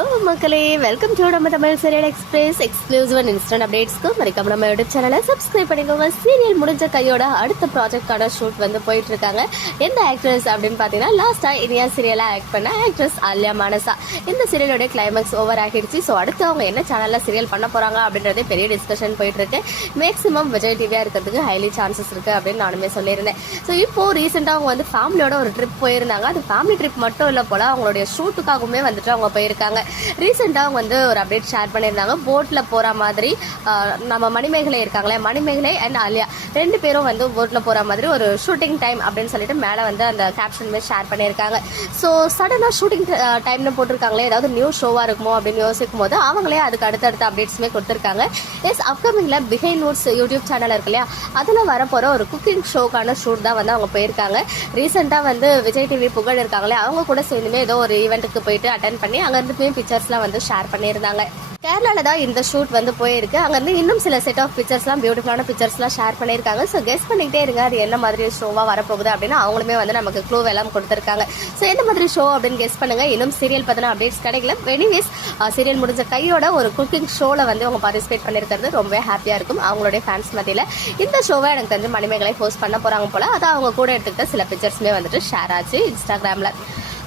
Hello மக்களே welcome to நம்ம Tamil serial express exclusive and instant அப்டேட்ஸ்க்கு மறக்காம நம்ம யூடியூப் சேனலை சப்ஸ்கிரைப் பண்ணிக்கோங்க. சீரியல் முடிஞ்ச கையோட அடுத்த ப்ராஜெக்டான ஷூட் வந்து போயிட்டு இருக்காங்க எந்த ஆக்ட்ரஸ் அப்படின்னு பார்த்தீங்கன்னா லாஸ்ட்டாக இனியா சீரியலாக ஆக்ட் பண்ண ஆக்ட்ரஸ் ஆல்யா மானசா. இந்த சீரியலோட கிளைமேக்ஸ் ஓவர் ஆகிடுச்சு. ஸோ அடுத்து அவங்க என்ன சேனலில் சீரியல் பண்ண போகிறாங்க அப்படின்றதே பெரிய டிஸ்கஷன் போயிட்டு இருக்கு மேக்ஸிமம் விஜய் டிவியாக இருக்கிறதுக்கு ஹைலி சான்சஸ் இருக்குது அப்படின்னு நானுமே சொல்லியிருந்தேன். ஸோ இப்போ ரீசெண்டாக அவங்க வந்து ஃபேமிலியோட ஒரு ட்ரிப் போயிருந்தாங்க. அது ஃபேமிலி ட்ரிப் மட்டும் இல்லை போல் அவங்களுடைய ஷூட்டுக்காகவுமே வந்துட்டு அவங்க போயிருக்காங்க. ரீசெண்டாக அவங்க வந்து ஒரு அப்டேட் ஷேர் பண்ணியிருந்தாங்க. போட்டில் போகிற மாதிரி நம்ம மணிமேகலை இருக்காங்களே மணிமேகலை அண்ட் அலியா. ரெண்டு பேரும் வந்து போட்டில் போகிற மாதிரி ஒரு ஷூட்டிங் டைம் அப்படின்னு சொல்லிட்டு மேலே வந்து அந்த கேப்ஷனுமே ஷேர் பண்ணியிருக்காங்க. ஸோ சடனாக ஷூட்டிங் டைம்னு போட்டிருக்காங்களே ஏதாவது நியூ ஷோவாக இருக்குமோ அப்படின்னு யோசிக்கும் போது அவங்களே அதுக்கு அடுத்தடுத்த அப்டேட்ஸுமே கொடுத்துருக்காங்க. எஸ் அப்கமிங்கில் பிஹைண்ட் நோட்ஸ் யூடியூப் சேனல் இருக்கு இல்லையா அதில் வரப்போகிற ஒரு குக்கிங் ஷோக்கான ஷூட் தான் வந்து அவங்க போயிருக்காங்க. ரீசெண்டாக வந்து விஜய் டிவி புகழ் இருக்காங்களே அவங்க கூட சேர்ந்துமே ஏதோ ஒரு ஈவெண்ட்டுக்கு போயிட்டு அட்டன் பண்ணி அங்கேருந்து பிக்சர்ஸ்லாம் வந்து ஷேர் பண்ணியிருந்தாங்க. கேரளால தான் இந்த ஷூட் வந்து போயிருக்கு. அங்கேருந்து இன்னும் சில செட் ஆஃப் பிக்சர்ஸ்லாம் பியூட்டிஃபுல்லான பிக்சர்ஸ்லாம் ஷேர் பண்ணியிருக்காங்க. ஸோ கெஸ் பண்ணிக்கிட்டே இருங்க. அது என்ன மாதிரி ஷோவாக வரப்போகுது அப்படின்னு அவங்களுமே வந்து நமக்கு க்ளூ எல்லாம் கொடுத்துருக்காங்க. ஸோ எந்த மாதிரி ஷோ அப்படின்னு கெஸ் பண்ணுங்க. இன்னும் சீரியல் பற்றின அப்டேட்ஸ் கிடைக்கல. எனிவேஸ் சீரியல் முடிஞ்ச கையோட ஒரு குக்கிங் ஷோவில் வந்து அவங்க பார்ட்டிசிபேட் பண்ணியிருக்கிறது ரொம்பவே ஹாப்பியாக இருக்கும். அவங்களுடைய ஃபேன்ஸ் மத்தியில். இந்த ஷோவை எனக்கு தெரிஞ்சு மணிமேகலை போஸ்ட் பண்ண போகிறாங்க போல். அதை அவங்க கூட எடுத்துக்கிட்ட சில பிக்சர்ஸுமே வந்துட்டு ஷேர் ஆச்சு இன்ஸ்டாகிராமில்